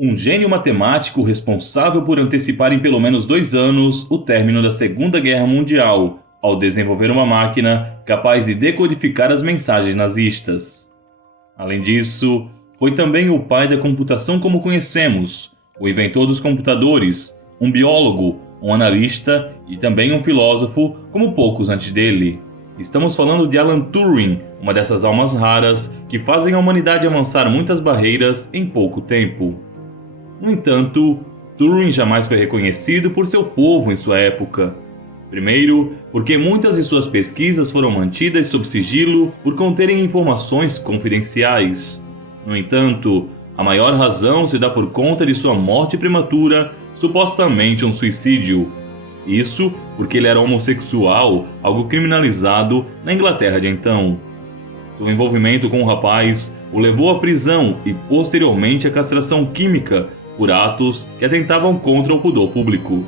Um gênio matemático responsável por antecipar em pelo menos 2 anos o término da Segunda Guerra Mundial, ao desenvolver uma máquina capaz de decodificar as mensagens nazistas. Além disso, foi também o pai da computação como conhecemos, o inventor dos computadores, um biólogo, um analista e também um filósofo como poucos antes dele. Estamos falando de Alan Turing, uma dessas almas raras que fazem a humanidade avançar muitas barreiras em pouco tempo. No entanto, Turing jamais foi reconhecido por seu povo em sua época. Primeiro, porque muitas de suas pesquisas foram mantidas sob sigilo por conterem informações confidenciais. No entanto, a maior razão se dá por conta de sua morte prematura, supostamente um suicídio. Isso porque ele era homossexual, algo criminalizado na Inglaterra de então. Seu envolvimento com o rapaz o levou à prisão e posteriormente à castração química por atos que atentavam contra o pudor público.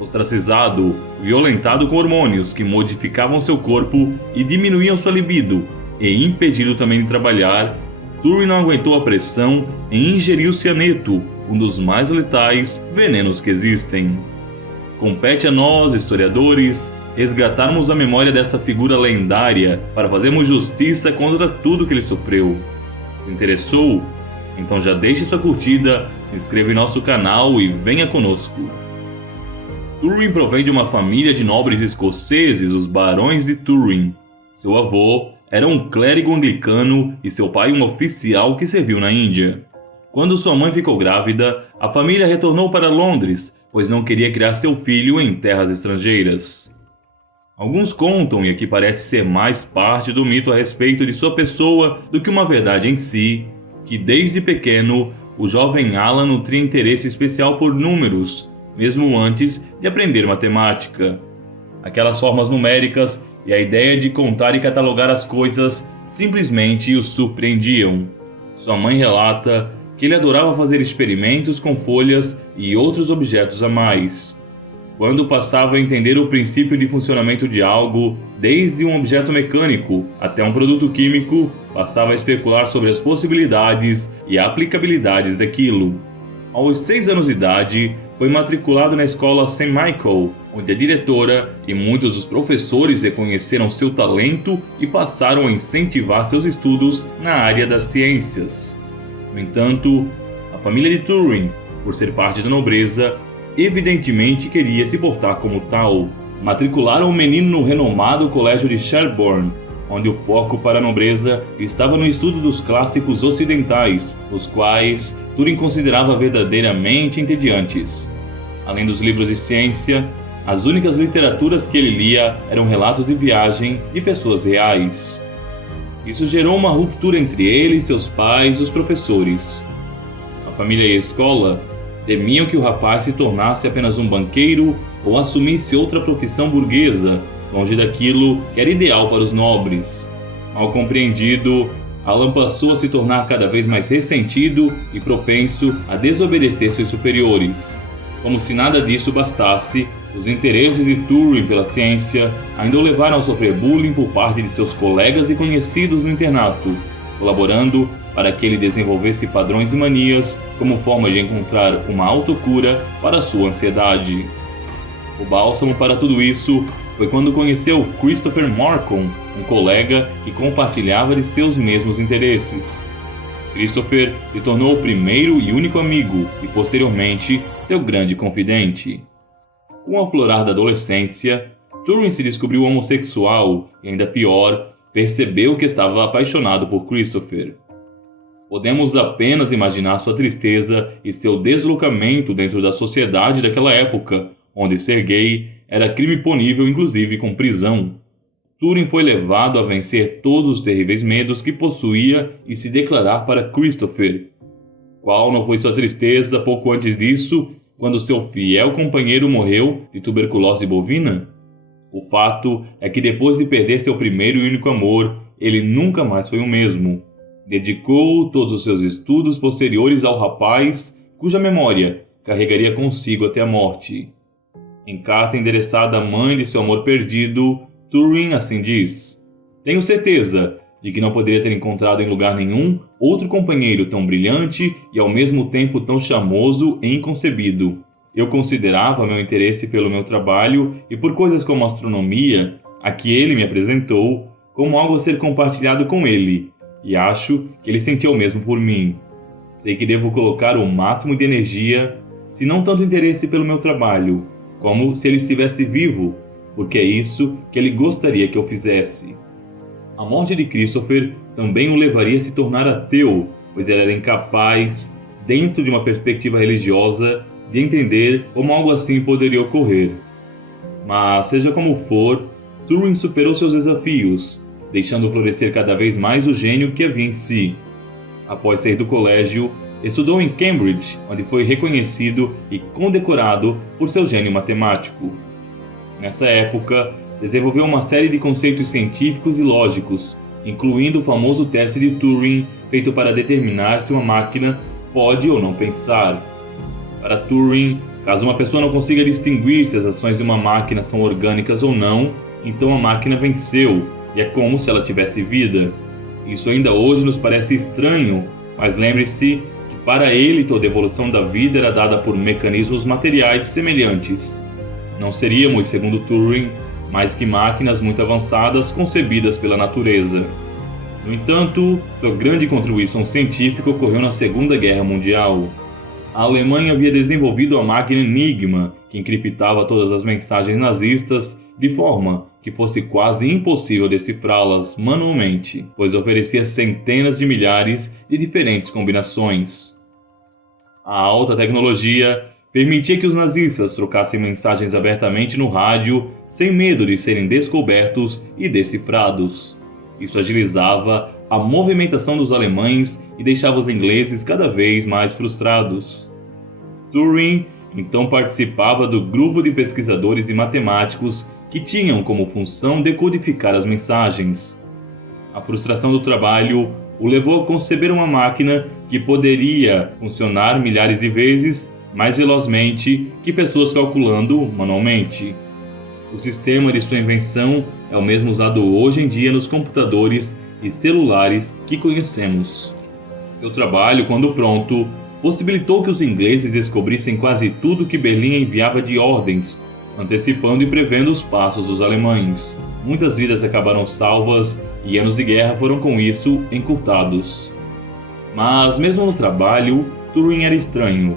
Ostracizado, violentado com hormônios que modificavam seu corpo e diminuíam sua libido, e impedido também de trabalhar, Turing não aguentou a pressão e ingeriu cianeto, um dos mais letais venenos que existem. Compete a nós, historiadores, resgatarmos a memória dessa figura lendária para fazermos justiça contra tudo que ele sofreu. Se interessou? Então já deixe sua curtida, se inscreva em nosso canal e venha conosco. Turing provém de uma família de nobres escoceses, os Barões de Turing. Seu avô era um clérigo anglicano e seu pai um oficial que serviu na Índia. Quando sua mãe ficou grávida, a família retornou para Londres, pois não queria criar seu filho em terras estrangeiras. Alguns contam, e aqui parece ser mais parte do mito a respeito de sua pessoa do que uma verdade em si, que desde pequeno o jovem Alan nutria interesse especial por números, mesmo antes de aprender matemática. Aquelas formas numéricas e a ideia de contar e catalogar as coisas simplesmente o surpreendiam. Sua mãe relata que ele adorava fazer experimentos com folhas e outros objetos a mais. Quando passava a entender o princípio de funcionamento de algo, desde um objeto mecânico até um produto químico, passava a especular sobre as possibilidades e aplicabilidades daquilo. Aos 6 anos de idade, foi matriculado na escola St. Michael, onde a diretora e muitos dos professores reconheceram seu talento e passaram a incentivar seus estudos na área das ciências. No entanto, a família de Turing, por ser parte da nobreza, evidentemente queria se portar como tal. Matricularam o menino no renomado colégio de Sherborne, onde o foco para a nobreza estava no estudo dos clássicos ocidentais, os quais Turing considerava verdadeiramente entediantes. Além dos livros de ciência, as únicas literaturas que ele lia eram relatos de viagem de pessoas reais. Isso gerou uma ruptura entre ele, seus pais e os professores. A família e a escola temiam que o rapaz se tornasse apenas um banqueiro ou assumisse outra profissão burguesa, longe daquilo que era ideal para os nobres. Mal compreendido, Alan passou a se tornar cada vez mais ressentido e propenso a desobedecer seus superiores. Como se nada disso bastasse, os interesses de Turing pela ciência ainda o levaram a sofrer bullying por parte de seus colegas e conhecidos no internato, colaborando para que ele desenvolvesse padrões e manias como forma de encontrar uma autocura para sua ansiedade. O bálsamo para tudo isso foi quando conheceu Christopher Marcon, um colega que compartilhava de seus mesmos interesses. Christopher se tornou o primeiro e único amigo e, posteriormente, seu grande confidente. Com o aflorar da adolescência, Turing se descobriu homossexual e, ainda pior, percebeu que estava apaixonado por Christopher. Podemos apenas imaginar sua tristeza e seu deslocamento dentro da sociedade daquela época, onde ser gay era crime punível, inclusive com prisão. Turing foi levado a vencer todos os terríveis medos que possuía e se declarar para Christopher. Qual não foi sua tristeza pouco antes disso, quando seu fiel companheiro morreu de tuberculose bovina? O fato é que depois de perder seu primeiro e único amor, ele nunca mais foi o mesmo. Dedicou todos os seus estudos posteriores ao rapaz, cuja memória carregaria consigo até a morte. Em carta endereçada à mãe de seu amor perdido, Turing assim diz: "Tenho certeza de que não poderia ter encontrado em lugar nenhum outro companheiro tão brilhante e ao mesmo tempo tão charmoso e inconcebido. Eu considerava meu interesse pelo meu trabalho e por coisas como astronomia, a que ele me apresentou, como algo a ser compartilhado com ele, e acho que ele sentia o mesmo por mim. Sei que devo colocar o máximo de energia, se não tanto interesse pelo meu trabalho, como se ele estivesse vivo, porque é isso que ele gostaria que eu fizesse. A morte de Christopher também o levaria a se tornar ateu, pois ele era incapaz, dentro de uma perspectiva religiosa, de entender como algo assim poderia ocorrer. Mas, seja como for, Turing superou seus desafios, deixando florescer cada vez mais o gênio que havia em si. Após sair do colégio, estudou em Cambridge, onde foi reconhecido e condecorado por seu gênio matemático. Nessa época, desenvolveu uma série de conceitos científicos e lógicos, incluindo o famoso teste de Turing, feito para determinar se uma máquina pode ou não pensar. Para Turing, caso uma pessoa não consiga distinguir se as ações de uma máquina são orgânicas ou não, então a máquina venceu, e é como se ela tivesse vida. Isso ainda hoje nos parece estranho, mas lembre-se que para ele toda a evolução da vida era dada por mecanismos materiais semelhantes. Não seríamos, segundo Turing, mais que máquinas muito avançadas concebidas pela natureza. No entanto, sua grande contribuição científica ocorreu na Segunda Guerra Mundial. A Alemanha havia desenvolvido a máquina Enigma, que encriptava todas as mensagens nazistas de forma que fosse quase impossível decifrá-las manualmente, pois oferecia centenas de milhares de diferentes combinações. A alta tecnologia permitia que os nazistas trocassem mensagens abertamente no rádio, sem medo de serem descobertos e decifrados. Isso agilizava a movimentação dos alemães e deixava os ingleses cada vez mais frustrados. Turing então participava do grupo de pesquisadores e matemáticos que tinham como função decodificar as mensagens. A frustração do trabalho o levou a conceber uma máquina que poderia funcionar milhares de vezes mais velozmente que pessoas calculando manualmente. O sistema de sua invenção é o mesmo usado hoje em dia nos computadores e celulares que conhecemos. Seu trabalho, quando pronto, possibilitou que os ingleses descobrissem quase tudo que Berlim enviava de ordens, antecipando e prevendo os passos dos alemães. Muitas vidas acabaram salvas e anos de guerra foram com isso encurtados. Mas, mesmo no trabalho, Turing era estranho.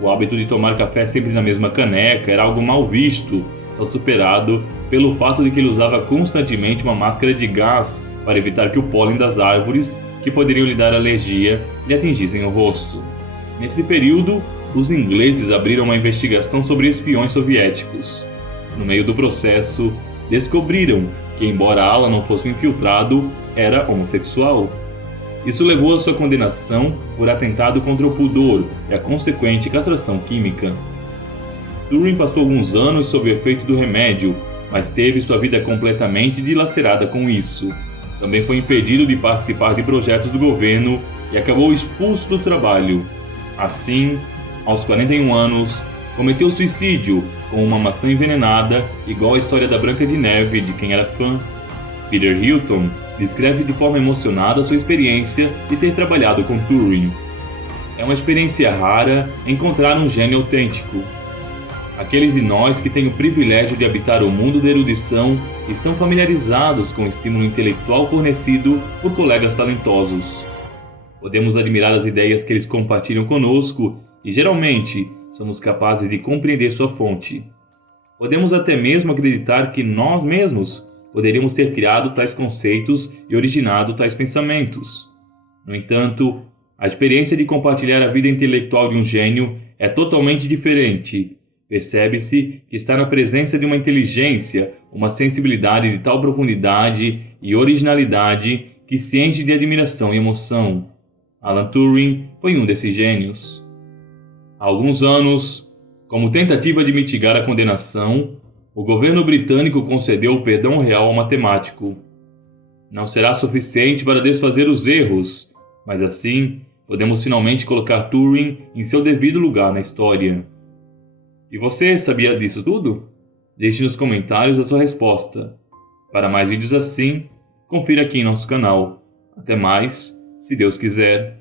O hábito de tomar café sempre na mesma caneca era algo mal visto, só superado pelo fato de que ele usava constantemente uma máscara de gás para evitar que o pólen das árvores, que poderiam lhe dar alergia, lhe atingissem o rosto. Nesse período, os ingleses abriram uma investigação sobre espiões soviéticos. No meio do processo, descobriram que, embora Alan não fosse um infiltrado, era homossexual. Isso levou à sua condenação por atentado contra o pudor e a consequente castração química. Turing passou alguns anos sob o efeito do remédio, mas teve sua vida completamente dilacerada com isso. Também foi impedido de participar de projetos do governo e acabou expulso do trabalho. Assim, aos 41 anos, cometeu suicídio com uma maçã envenenada, igual à história da Branca de Neve, de quem era fã. Peter Hilton descreve de forma emocionada sua experiência de ter trabalhado com Turing. É uma experiência rara encontrar um gênio autêntico. Aqueles de nós que têm o privilégio de habitar o mundo da erudição estão familiarizados com o estímulo intelectual fornecido por colegas talentosos. Podemos admirar as ideias que eles compartilham conosco e, geralmente, somos capazes de compreender sua fonte. Podemos até mesmo acreditar que nós mesmos poderíamos ter criado tais conceitos e originado tais pensamentos. No entanto, a experiência de compartilhar a vida intelectual de um gênio é totalmente diferente. Percebe-se que está na presença de uma inteligência, uma sensibilidade de tal profundidade e originalidade que se enche de admiração e emoção. Alan Turing foi um desses gênios. Há alguns anos, como tentativa de mitigar a condenação, o governo britânico concedeu o perdão real ao matemático. Não será suficiente para desfazer os erros, mas assim podemos finalmente colocar Turing em seu devido lugar na história. E você sabia disso tudo? Deixe nos comentários a sua resposta. Para mais vídeos assim, confira aqui em nosso canal. Até mais, se Deus quiser.